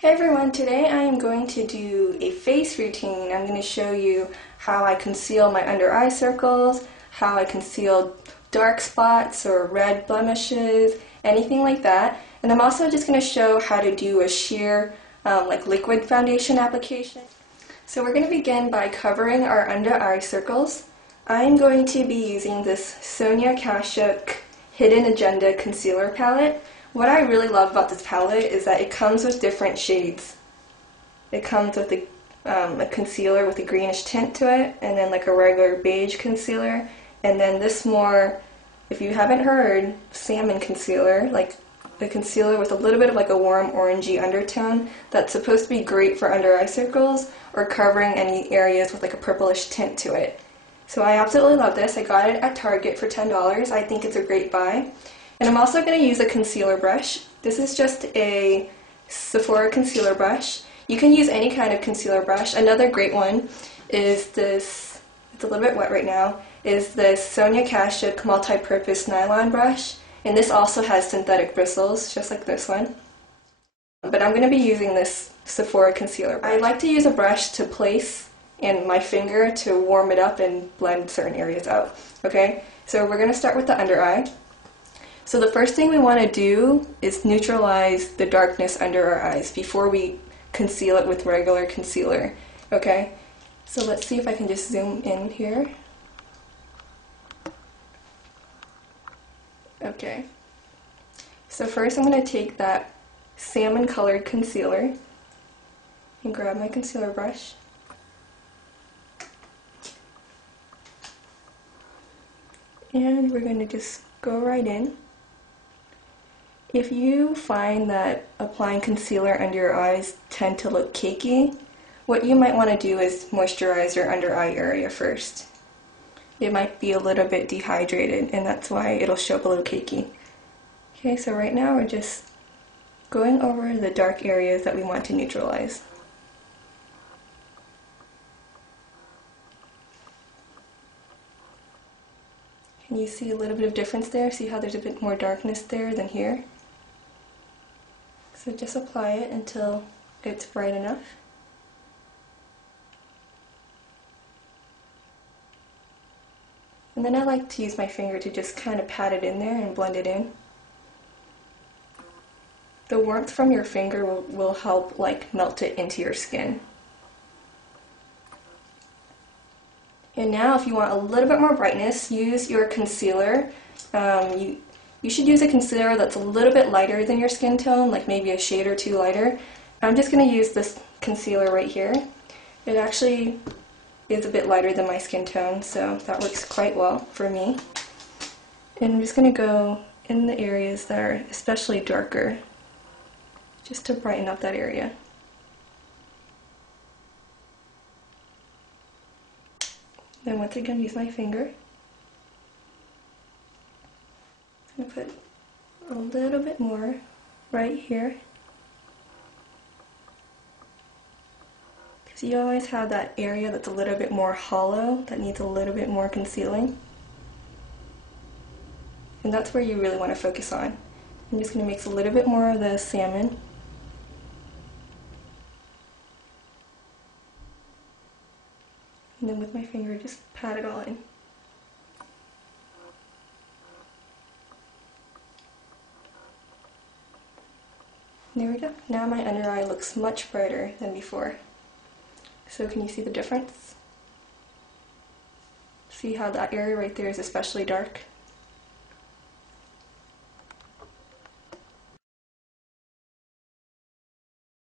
Hey everyone, today I am going to do a face routine. I'm going to show you how I conceal my under eye circles, how I conceal dark spots or red blemishes, anything like that. And I'm also just going to show how to do a sheer liquid foundation application. So we're going to begin by covering our under eye circles. I'm going to be using this Sonia Kashuk Hidden Agenda Concealer Palette. What I really love about this palette is that it comes with different shades. It comes with a concealer with a greenish tint to it, and then like a regular beige concealer, and then this more, if you haven't heard, salmon concealer, like a concealer with a little bit of like a warm orangey undertone that's supposed to be great for under eye circles or covering any areas with like a purplish tint to it. So I absolutely love this. I got it at Target for $10. I think it's a great buy. And I'm also going to use a concealer brush. This is just a Sephora concealer brush. You can use any kind of concealer brush. Another great one is this, it's a little bit wet right now, is this Sonia Kashuk multi-purpose nylon brush. And this also has synthetic bristles, just like this one. But I'm going to be using this Sephora concealer brush. I like to use a brush to place in my finger to warm it up and blend certain areas out. Okay, so we're going to start with the under eye. So the first thing we want to do is neutralize the darkness under our eyes before we conceal it with regular concealer. Okay, so let's see if I can just zoom in here. Okay, so first I'm going to take that salmon colored concealer and grab my concealer brush. And we're going to just go right in. If you find that applying concealer under your eyes tend to look cakey, what you might want to do is moisturize your under eye area first. It might be a little bit dehydrated, and that's why it'll show up a little cakey. Okay, so right now we're just going over the dark areas that we want to neutralize. Can you see a little bit of difference there? See how there's a bit more darkness there than here? So just apply it until it's bright enough. And then I like to use my finger to just kind of pat it in there and blend it in. The warmth from your finger will help like melt it into your skin. And now if you want a little bit more brightness, use your concealer. You should use a concealer that's a little bit lighter than your skin tone, like maybe a shade or two lighter. I'm just going to use this concealer right here. It actually is a bit lighter than my skin tone, so that works quite well for me. And I'm just going to go in the areas that are especially darker, just to brighten up that area. Then once again, use my finger. I'm going to put a little bit more right here. Because you always have that area that's a little bit more hollow, that needs a little bit more concealing. And that's where you really want to focus on. I'm just going to mix a little bit more of the salmon. And then with my finger, just pat it all in. There we go. Now my under eye looks much brighter than before. So can you see the difference? See how that area right there is especially dark?